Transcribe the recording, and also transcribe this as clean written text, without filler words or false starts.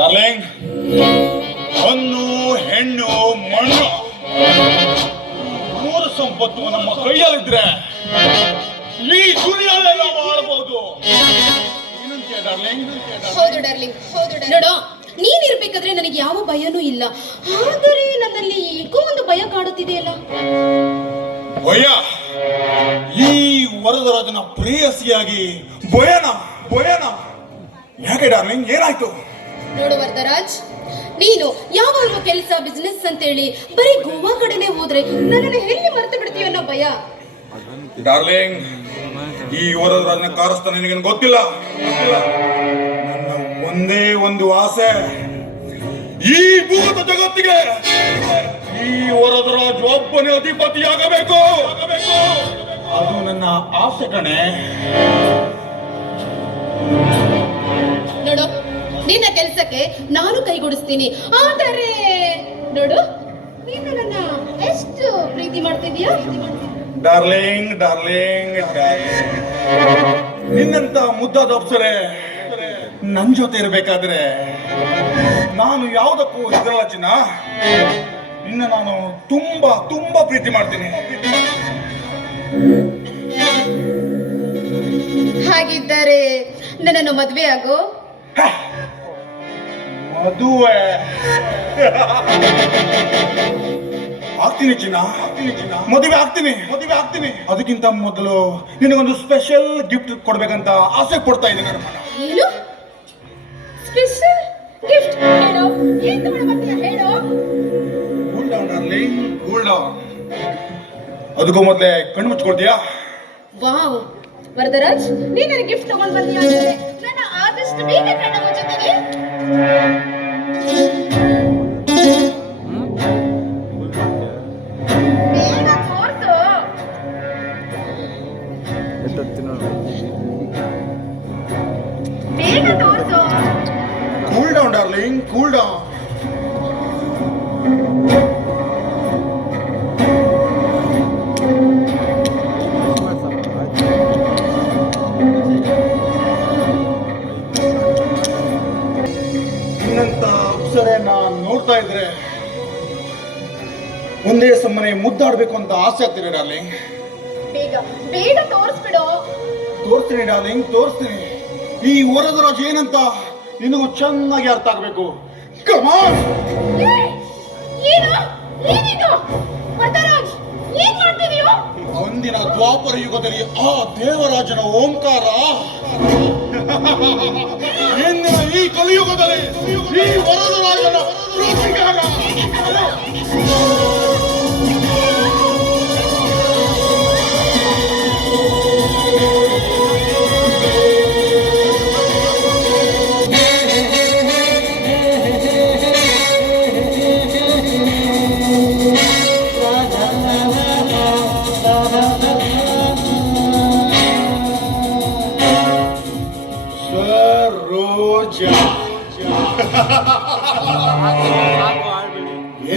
Darling, ಹಣ್ಣು ಹೆಣ್ಣು ಮಣ್ಣು ಮೂರು ಸಂಪತ್ತು ನಮ್ಮ ಕೈಯಲ್ಲಿದ್ರೆ ಈ ದುನಿಯಾಲೆಲ್ಲ ಮಾಡಬಹುದು. ಹೌದು ಡಾರ್ಲಿಂಗ್, ನೋಡೋ, ನೀನಿರ್ಬೇಕಾದ್ರೆ ನನಗೆ ಯಾವ ಭಯನೂ ಇಲ್ಲ. ಆದರೆ ನನ್ನಲ್ಲಿ ಏಕೋ ಒಂದು ಭಯ ಕಾಡುತ್ತಿದೆಯಲ್ಲ. ಭಯ? ಈ ವರದರಾಜನ ಪ್ರೇಯಸಿಯಾಗಿ ಭಯನ? ಯಾಕೆ ಡಾರ್ಲಿಂಗ್, ಏನಾಯ್ತು? ನೋಡು ವರದರಾಜ್, ನೀನು ಯಾವಾಗಲೂ ಕೆಲಸ ಬಿಸ್ನೆಸ್ ಅಂತೇಳಿ ಬರೀ ಗೋವಾ ಕಡೆನೆ ಹೋದ್ರೆ ನನ್ನನ್ನು ಎಲ್ಲಿ ಮರೆತು ಬಿಡ್ತೀವಿ ಅನ್ನೋ ಭಯ. ಡಾರ್ಲಿಂಗ್, ಈ ವರದರಾಜನ ಕಾರಸ್ಥ ನಿನಗೆ ಗೊತ್ತಿಲ್ಲ. ನನ್ನ ಒಂದೇ ಒಂದು ಆಸೆ, ಈ ಭೂತ ಜಗತ್ತಿಗೆ ಈ ವರದರಾಜ್ ಒಬ್ಬನೇ ಅಧಿಪತಿಯಾಗಬೇಕು. ಅದು ನನ್ನ ಆಸೆ ಕಣೆ. ನೋಡು, ನಿನ್ನ ಕೆಲಸಕ್ಕೆ ನಾನು ಕೈಗೂಡಿಸ್ತೀನಿ. ಆದರೆ ನೋಡು, ನೀನು ನನ್ನ ಎಷ್ಟು ಪ್ರೀತಿ ಮಾಡ್ತಿದೀಯಾ? ಡಾರ್ಲಿಂಗ್, ನಿನ್ನಂತ ಮುದ್ದಾದ ಅಪ್ಸರೆ ನನ್ ಜೊತೆ ಇರಬೇಕಾದ್ರೆ ನಾನು ಯಾವುದಕ್ಕೂ ಹೆದರಲ್ಲ ಚಿನ್ನ. ನಿನ್ನ ನಾನು ತುಂಬಾ ತುಂಬಾ ಪ್ರೀತಿ ಮಾಡ್ತೀನಿ. ಹಾಗಿದ್ದರೆ ನನ್ನನ್ನು ಮದುವೆ ಆಗೋ. ಮದುವೆ ಆಗ್ತೀನಿ ಚಿನ್ನ, ಮದುವೆ ಆಗ್ತೀನಿ. ಅದಕ್ಕಿಂತ ಮೊದಲು ನಿನಗೊಂದು ಸ್ಪೆಷಲ್ ಗಿಫ್ಟ್ ಕೊಡ್ಬೇಕಂತ ಆಸೆ ಪಡ್ತಾ ಇದ್ದೀನಿ. ಏನು ಸ್ಪೆಷಲ್ ಗಿಫ್ಟ್? ಹೇಳೋ, ಏನು ತಗೊಂಡ್ಬರ್ತೀಯ ಹೇಳೋ. Cool down darling, cool down. ಅದಕ್ಕೂ ಮೊದಲೇ ಕಣ್ಣು ಮುಚ್ಕೊಳ್ತೀಯಾ? ವಾವ್ ವರದರಾಜ್, ನೀನು ನನಗೆ ಗಿಫ್ಟ್ ತಗೊಂಡು ಬಂದಿಯಾ ಅಂದರೆ ನನ್ನ ಆದಷ್ಟು ಬೇಗ ಕಣ್ಣು ಮುಚ್ಚುತ್ತೀನಿ. ಬೇಗ ತೋರ್ಸು. ಬೇಗ ತೋರ್ಸು. Cool down darling, cool down. ನಿನ್ನಂತ ಅಪ್ಸರೆ ನಾನು ನೋಡ್ತಾ ಇದ್ರೆ ಒಂದೇ ಸಮನೆ ಮುದ್ದಾಡ್ಬೇಕು ಅಂತ ಆಸೆ ಆಗ್ತಿದೆ ಡಾರ್ಲಿಂಗ್. ಬೇಗ ತೋರಿಸ್ಬಿಡು. ತೋರಿಸ್ತೀನಿ ಡಾರ್ಲಿಂಗ್, ತೋರಿಸ್ತೀನಿ. ಈ ವರದರಾಜ್ ಏನಂತ ನಿನಗೂ ಚೆನ್ನಾಗಿ ಅರ್ಥ ಆಗ್ಬೇಕು. ಕಮಾನ್. ಏನಿದು ವರದರಾಜ್, ಏನ್ ಮಾಡ್ತಿದೀಯೋ? ಒಂದಿನ ದ್ವಾಪರ ಯುಗದಲ್ಲಿ ಆ ದೇವರಾಜನ ಓಂಕಾರ ಇಂದಿನ ಈ ಕಲಿಯುಗದಲ್ಲಿ ಈ ವರದರಾಜನ ಪ್ರತಿಕಾರ. ಸರೋಜ